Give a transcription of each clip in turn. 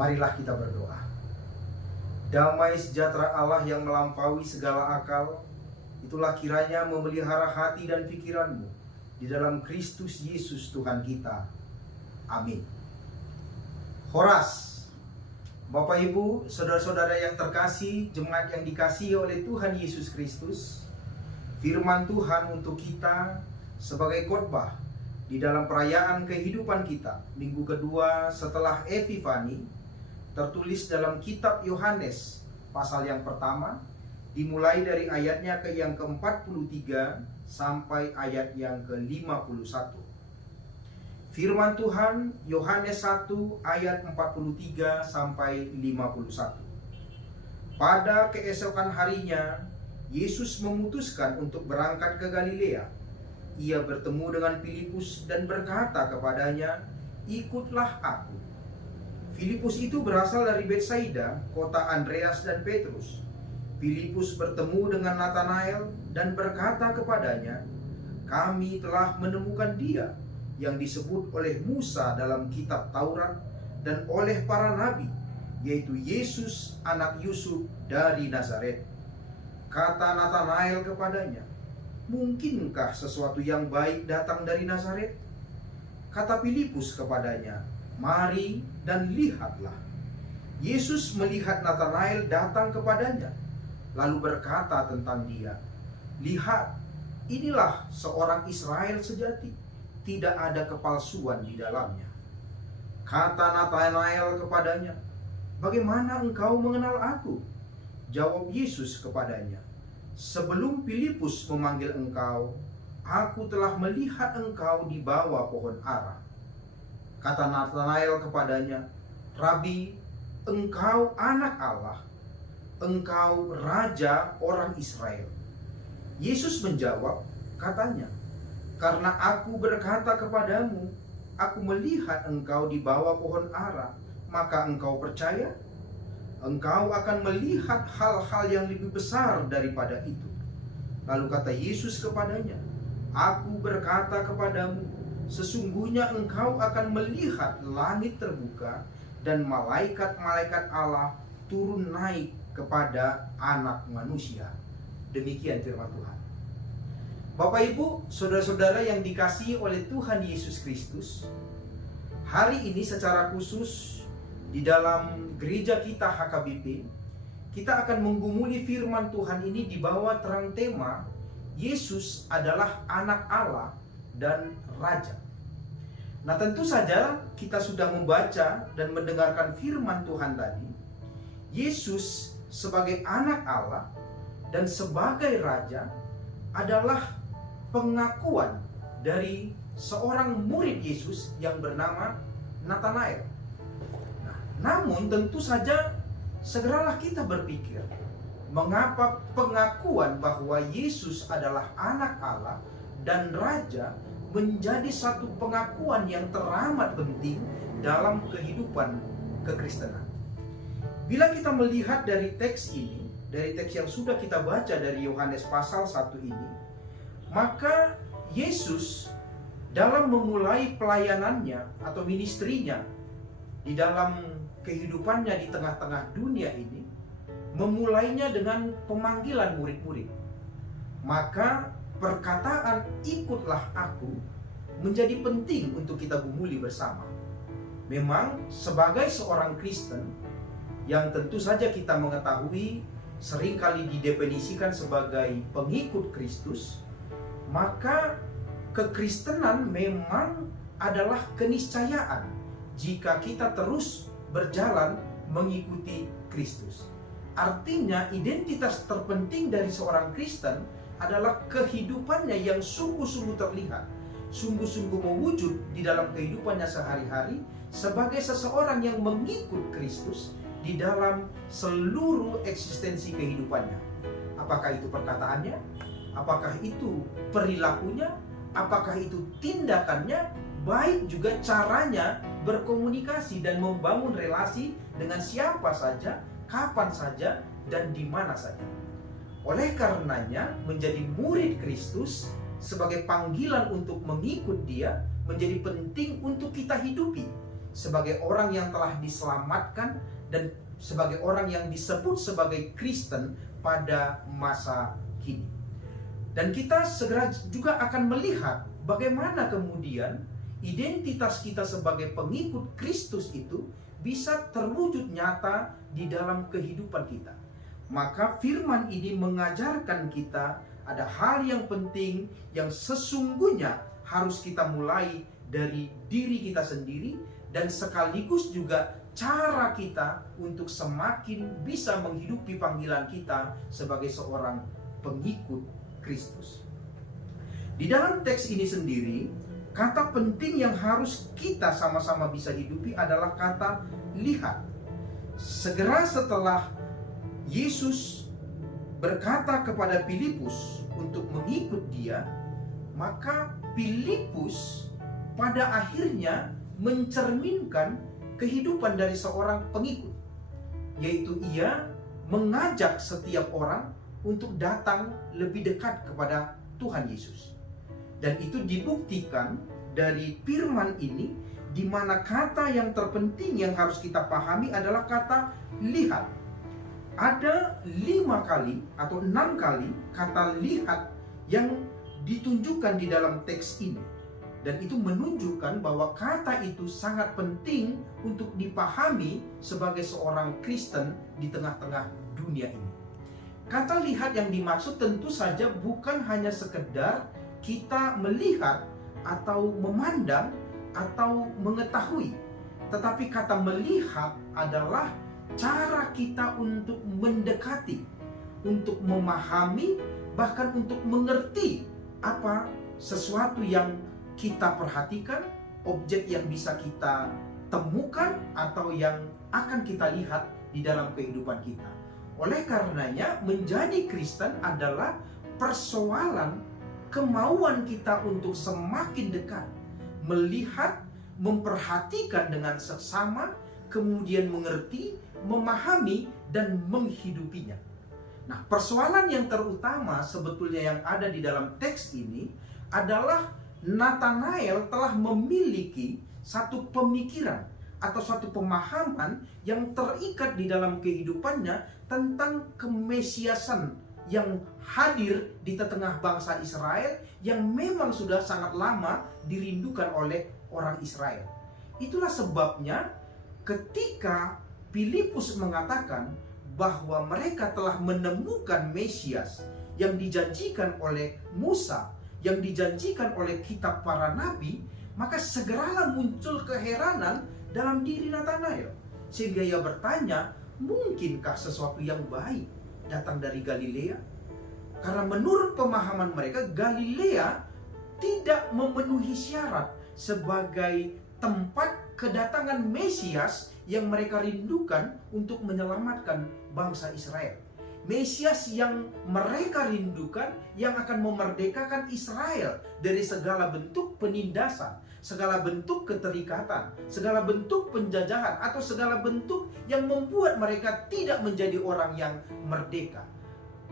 Marilah kita berdoa. Damai sejahtera Allah yang melampaui segala akal, itulah kiranya memelihara hati dan pikiranmu di dalam Kristus Yesus Tuhan kita. Amin. Horas, Bapak Ibu, saudara-saudara yang terkasih, jemaat yang dikasihi oleh Tuhan Yesus Kristus, firman Tuhan untuk kita sebagai khotbah di dalam perayaan kehidupan kita, minggu kedua setelah Epifani, tertulis dalam kitab Yohanes pasal yang pertama, dimulai dari ayatnya yang ke-43 sampai ayat yang ke-51. Firman Tuhan Yohanes 1 ayat 43 sampai 51. Pada keesokan harinya, Yesus memutuskan untuk berangkat ke Galilea. Ia bertemu dengan Filipus dan berkata kepadanya, "Ikutlah aku." Filipus itu berasal dari Betsaida, kota Andreas dan Petrus. Filipus bertemu dengan Natanael dan berkata kepadanya, "Kami telah menemukan Dia yang disebut oleh Musa dalam kitab Taurat dan oleh para nabi, yaitu Yesus anak Yusuf dari Nazaret." Kata Natanael kepadanya, "Mungkinkah sesuatu yang baik datang dari Nazaret?" Kata Filipus kepadanya, "Mari dan lihatlah." Yesus melihat Natanael datang kepadanya, lalu berkata tentang dia, "Lihat, inilah seorang Israel sejati, tidak ada kepalsuan di dalamnya." Kata Natanael kepadanya, "Bagaimana engkau mengenal aku?" Jawab Yesus kepadanya, "Sebelum Filipus memanggil engkau, aku telah melihat engkau di bawah pohon ara." Kata Natanael kepadanya, "Rabi, engkau anak Allah, engkau raja orang Israel." Yesus menjawab, katanya, "Karena aku berkata kepadamu, aku melihat engkau di bawah pohon ara, maka engkau percaya? Engkau akan melihat hal-hal yang lebih besar daripada itu." Lalu kata Yesus kepadanya, "Aku berkata kepadamu, sesungguhnya engkau akan melihat langit terbuka dan malaikat-malaikat Allah turun naik kepada Anak Manusia." Demikian firman Tuhan. Bapak Ibu, saudara-saudara yang dikasihi oleh Tuhan Yesus Kristus, hari ini secara khusus di dalam gereja kita HKBP, kita akan menggumuli firman Tuhan ini di bawah terang tema Yesus adalah anak Allah dan Raja. Nah, tentu saja kita sudah membaca dan mendengarkan firman Tuhan tadi. Yesus sebagai anak Allah dan sebagai Raja adalah pengakuan dari seorang murid Yesus yang bernama Natanael. Nah, namun tentu saja segeralah kita berpikir, mengapa pengakuan bahwa Yesus adalah anak Allah dan Raja menjadi satu pengakuan yang teramat penting dalam kehidupan kekristenan. Bila kita melihat dari teks ini, dari teks yang sudah kita baca dari Yohanes pasal 1 ini, maka Yesus dalam memulai pelayanannya atau ministrinya di dalam kehidupannya di tengah-tengah dunia ini, memulainya dengan pemanggilan murid-murid. Maka perkataan "ikutlah aku" menjadi penting untuk kita gumuli bersama. Memang sebagai seorang Kristen yang tentu saja kita mengetahui seringkali didefinisikan sebagai pengikut Kristus, maka kekristenan memang adalah keniscayaan jika kita terus berjalan mengikuti Kristus. Artinya identitas terpenting dari seorang Kristen adalah kehidupannya yang sungguh-sungguh terlihat, sungguh-sungguh mewujud di dalam kehidupannya sehari-hari sebagai seseorang yang mengikut Kristus di dalam seluruh eksistensi kehidupannya. Apakah itu perkataannya? Apakah itu perilakunya? Apakah itu tindakannya? Baik juga caranya berkomunikasi dan membangun relasi dengan siapa saja, kapan saja, dan di mana saja. Oleh karenanya, menjadi murid Kristus sebagai panggilan untuk mengikut Dia menjadi penting untuk kita hidupi. sebagai orang yang telah diselamatkan dan sebagai orang yang disebut sebagai Kristen pada masa kini. Dan kita segera juga akan melihat bagaimana kemudian identitas kita sebagai pengikut Kristus itu bisa terwujud nyata di dalam kehidupan kita. Maka firman ini mengajarkan kita ada hal yang penting yang sesungguhnya harus kita mulai dari diri kita sendiri, dan sekaligus juga cara kita untuk semakin bisa menghidupi panggilan kita sebagai seorang pengikut Kristus. Di dalam teks ini sendiri, kata penting yang harus kita sama-sama bisa hidupi adalah kata lihat. Segera setelah Yesus berkata kepada Filipus untuk mengikut dia, maka Filipus pada akhirnya mencerminkan kehidupan dari seorang pengikut, yaitu ia mengajak setiap orang untuk datang lebih dekat kepada Tuhan Yesus. Dan itu dibuktikan dari firman ini, di mana kata yang terpenting yang harus kita pahami adalah kata lihat. Ada 5 kali atau 6 kali kata lihat yang ditunjukkan di dalam teks ini. Dan itu menunjukkan bahwa kata itu sangat penting untuk dipahami sebagai seorang Kristen di tengah-tengah dunia ini. Kata lihat yang dimaksud tentu saja bukan hanya sekedar kita melihat atau memandang atau mengetahui. Tetapi kata melihat adalah cara kita untuk mendekati, untuk memahami, bahkan untuk mengerti apa sesuatu yang kita perhatikan, objek yang bisa kita temukan atau yang akan kita lihat di dalam kehidupan kita. Oleh karenanya, menjadi Kristen adalah persoalan kemauan kita untuk semakin dekat, melihat, memperhatikan dengan seksama, kemudian mengerti, memahami, dan menghidupinya. Nah, persoalan yang terutama sebetulnya yang ada di dalam teks ini adalah Nathanael telah memiliki satu pemikiran atau satu pemahaman yang terikat di dalam kehidupannya tentang kemesiasan yang hadir di tengah bangsa Israel yang memang sudah sangat lama dirindukan oleh orang Israel. Itulah sebabnya ketika Filipus mengatakan bahwa mereka telah menemukan Mesias yang dijanjikan oleh Musa, yang dijanjikan oleh kitab para nabi, maka segeralah muncul keheranan dalam diri Nathanael. Sehingga ia bertanya, mungkinkah sesuatu yang baik datang dari Galilea? Karena menurut pemahaman mereka, Galilea tidak memenuhi syarat sebagai tempat kedatangan Mesias yang mereka rindukan untuk menyelamatkan bangsa Israel. Mesias yang mereka rindukan yang akan memerdekakan Israel dari segala bentuk penindasan, segala bentuk keterikatan, segala bentuk penjajahan, atau segala bentuk yang membuat mereka tidak menjadi orang yang merdeka.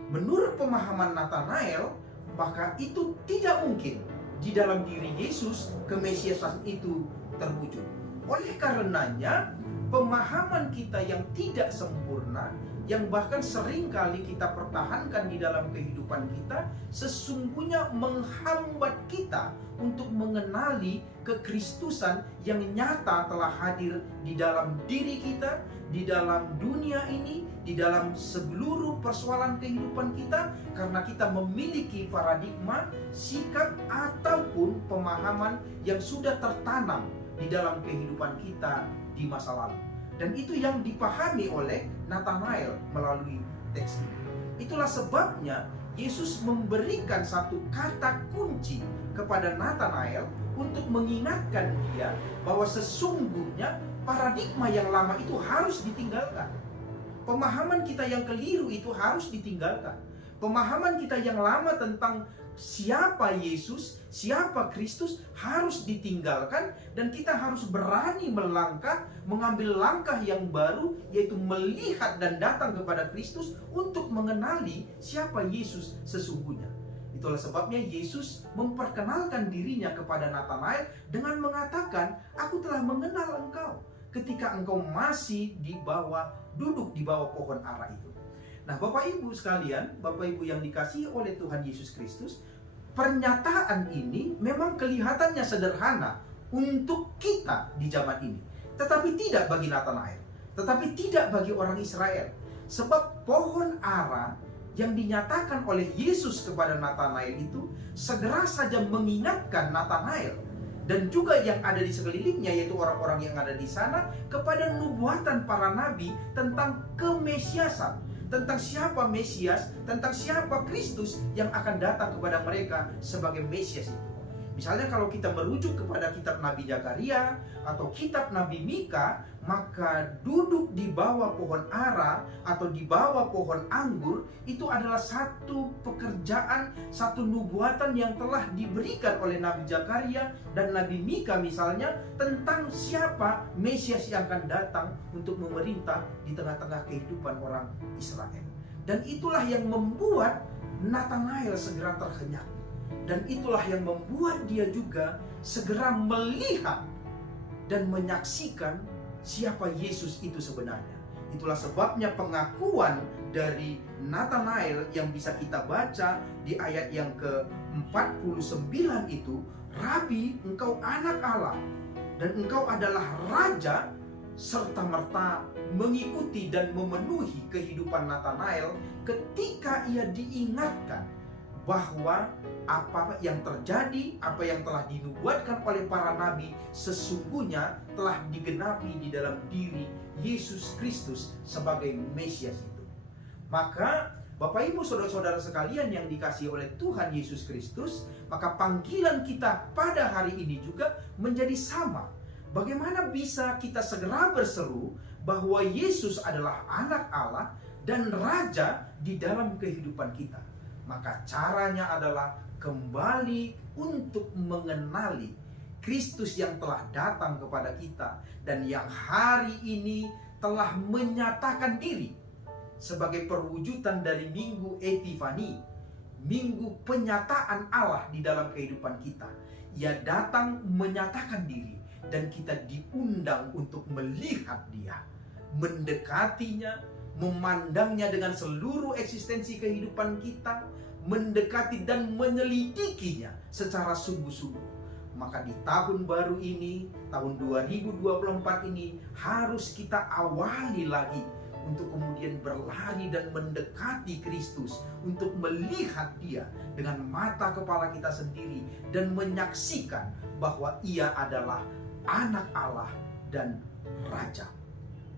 Menurut pemahaman Nathanael, maka itu tidak mungkin di dalam diri Yesus kemesiasan itu terwujud. Oleh karenanya, pemahaman kita yang tidak sempurna, yang bahkan seringkali kita pertahankan di dalam kehidupan kita, sesungguhnya menghambat kita untuk mengenali kekristusan yang nyata telah hadir di dalam diri kita, di dalam dunia ini, di dalam seluruh persoalan kehidupan kita, karena kita memiliki paradigma, sikap, ataupun pemahaman yang sudah tertanam di dalam kehidupan kita di masa lalu. Dan itu yang dipahami oleh Nathanael melalui teks ini. Itulah sebabnya Yesus memberikan satu kata kunci kepada Nathanael untuk mengingatkan dia bahwa sesungguhnya paradigma yang lama itu harus ditinggalkan. Pemahaman kita yang keliru itu harus ditinggalkan. Pemahaman kita yang lama tentang siapa Yesus, siapa Kristus harus ditinggalkan, dan kita harus berani melangkah, mengambil langkah yang baru, yaitu melihat dan datang kepada Kristus untuk mengenali siapa Yesus sesungguhnya. Itulah sebabnya Yesus memperkenalkan dirinya kepada Natanael dengan mengatakan, "Aku telah mengenal engkau ketika engkau masih duduk di bawah pohon ara itu." Nah, Bapak Ibu sekalian, Bapak Ibu yang dikasihi oleh Tuhan Yesus Kristus, pernyataan ini memang kelihatannya sederhana untuk kita di zaman ini, tetapi tidak bagi Natanael, tetapi tidak bagi orang Israel. Sebab pohon ara yang dinyatakan oleh Yesus kepada Natanael itu segera saja mengingatkan Natanael dan juga yang ada di sekelilingnya, yaitu orang-orang yang ada di sana, kepada nubuatan para nabi tentang kemesiasan, tentang siapa Mesias, tentang siapa Kristus yang akan datang kepada mereka sebagai Mesias itu. Misalnya kalau kita merujuk kepada kitab Nabi Zakaria atau kitab Nabi Mika, maka duduk di bawah pohon ara atau di bawah pohon anggur itu adalah satu pekerjaan, satu nubuatan yang telah diberikan oleh Nabi Zakaria dan Nabi Mika misalnya tentang siapa Mesias yang akan datang untuk memerintah di tengah-tengah kehidupan orang Israel. Dan itulah yang membuat Natanael segera terhenyak. Dan itulah yang membuat dia juga segera melihat dan menyaksikan siapa Yesus itu sebenarnya. Itulah sebabnya pengakuan dari Natanael yang bisa kita baca di ayat yang ke-49 itu, "Rabi, engkau anak Allah dan engkau adalah Raja," serta-merta mengikuti dan memenuhi kehidupan Natanael ketika ia diingatkan bahwa apa yang terjadi, apa yang telah dinubuatkan oleh para nabi sesungguhnya telah digenapi di dalam diri Yesus Kristus sebagai Mesias itu. Maka Bapak Ibu saudara-saudara sekalian yang dikasihi oleh Tuhan Yesus Kristus, maka panggilan kita pada hari ini juga menjadi sama. Bagaimana bisa kita segera berseru bahwa Yesus adalah anak Allah dan Raja di dalam kehidupan kita? Maka caranya adalah kembali untuk mengenali Kristus yang telah datang kepada kita dan yang hari ini telah menyatakan diri sebagai perwujudan dari Minggu Epifani, Minggu penyataan Allah di dalam kehidupan kita. Ia datang menyatakan diri dan kita diundang untuk melihat Dia, mendekatinya, memandangnya dengan seluruh eksistensi kehidupan kita, mendekati dan menyelidikinya secara sungguh-sungguh. Maka di tahun baru ini, tahun 2024 ini, harus kita awali lagi untuk kemudian berlari dan mendekati Kristus, untuk melihat Dia dengan mata kepala kita sendiri dan menyaksikan bahwa Ia adalah anak Allah dan Raja.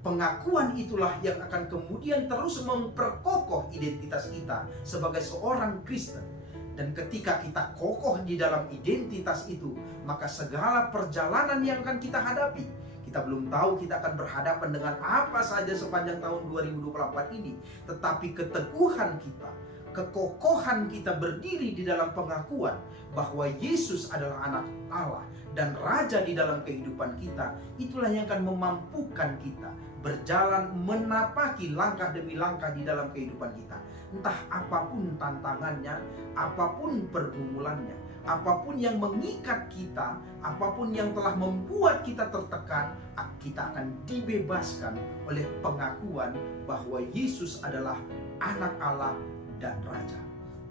Pengakuan itulah yang akan kemudian terus memperkokoh identitas kita sebagai seorang Kristen. Dan ketika kita kokoh di dalam identitas itu, maka segala perjalanan yang akan kita hadapi, kita belum tahu kita akan berhadapan dengan apa saja sepanjang tahun 2024 ini. Tetapi keteguhan kita, kekokohan kita berdiri di dalam pengakuan bahwa Yesus adalah anak Allah dan Raja di dalam kehidupan kita, itulah yang akan memampukan kita berjalan menapaki langkah demi langkah di dalam kehidupan kita. Entah apapun tantangannya, apapun pergumulannya, apapun yang mengikat kita, apapun yang telah membuat kita tertekan, kita akan dibebaskan oleh pengakuan bahwa Yesus adalah anak Allah dan Raja.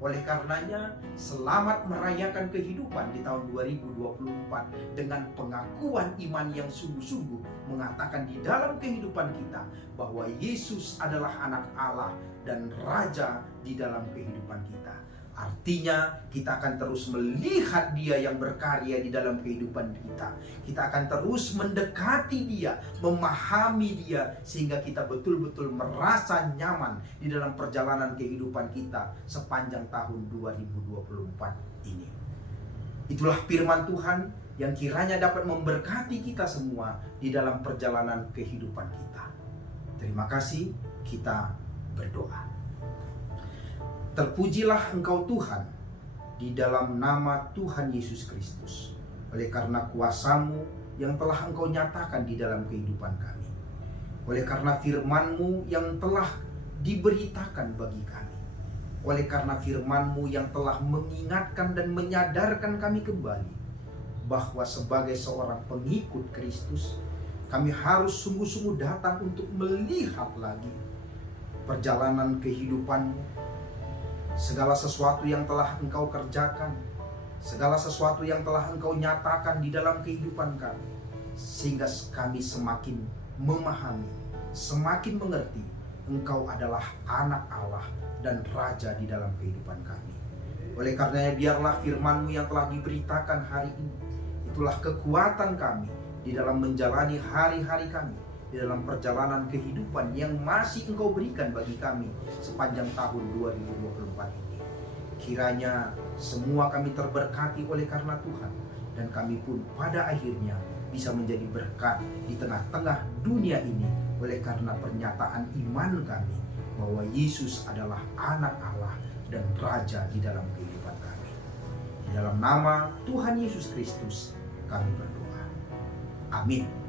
Oleh karenanya, selamat merayakan kehidupan di tahun 2024 dengan pengakuan iman yang sungguh-sungguh mengatakan di dalam kehidupan kita bahwa Yesus adalah anak Allah dan Raja di dalam kehidupan kita. Artinya kita akan terus melihat Dia yang berkarya di dalam kehidupan kita. Kita akan terus mendekati Dia, memahami Dia, sehingga kita betul-betul merasa nyaman di dalam perjalanan kehidupan kita sepanjang tahun 2024 ini. Itulah firman Tuhan yang kiranya dapat memberkati kita semua di dalam perjalanan kehidupan kita. Terima kasih, kita berdoa. Terpujilah Engkau Tuhan di dalam nama Tuhan Yesus Kristus, oleh karena kuasa-Mu yang telah Engkau nyatakan di dalam kehidupan kami, oleh karena firman-Mu yang telah diberitakan bagi kami. oleh karena firman-Mu yang telah mengingatkan dan menyadarkan kami kembali bahwa sebagai seorang pengikut Kristus, kami harus sungguh-sungguh datang untuk melihat lagi perjalanan kehidupan-Mu, segala sesuatu yang telah Engkau kerjakan, segala sesuatu yang telah Engkau nyatakan di dalam kehidupan kami, sehingga kami semakin memahami, semakin mengerti Engkau adalah anak Allah dan Raja di dalam kehidupan kami. Oleh karenanya biarlah firman-Mu yang telah diberitakan hari ini, itulah kekuatan kami di dalam menjalani hari-hari kami, di dalam perjalanan kehidupan yang masih Engkau berikan bagi kami sepanjang tahun 2024 ini. Kiranya semua kami terberkati oleh karena Tuhan, dan kami pun pada akhirnya bisa menjadi berkat di tengah-tengah dunia ini oleh karena pernyataan iman kami bahwa Yesus adalah anak Allah dan Raja di dalam kehidupan kami. Di dalam nama Tuhan Yesus Kristus kami berdoa. Amin.